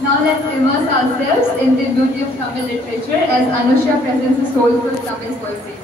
Now let's immerse ourselves in the beauty of Tamil literature as Anusha presents a soulful Tamil poetry.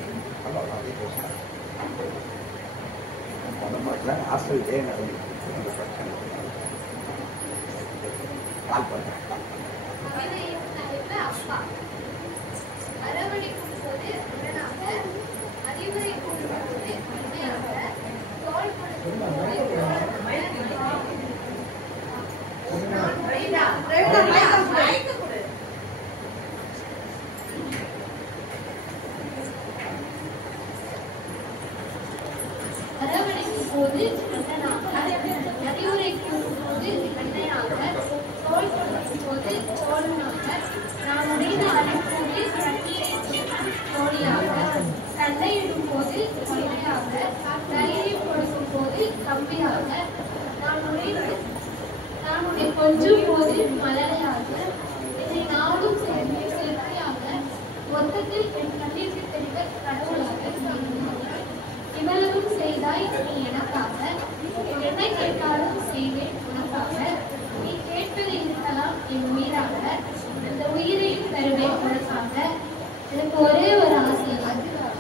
ஒரே ஒரு ஆசை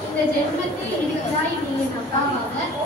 இந்த ஜென்மத்தில் இருக்கிறாய் நீ என் அப்பாவாக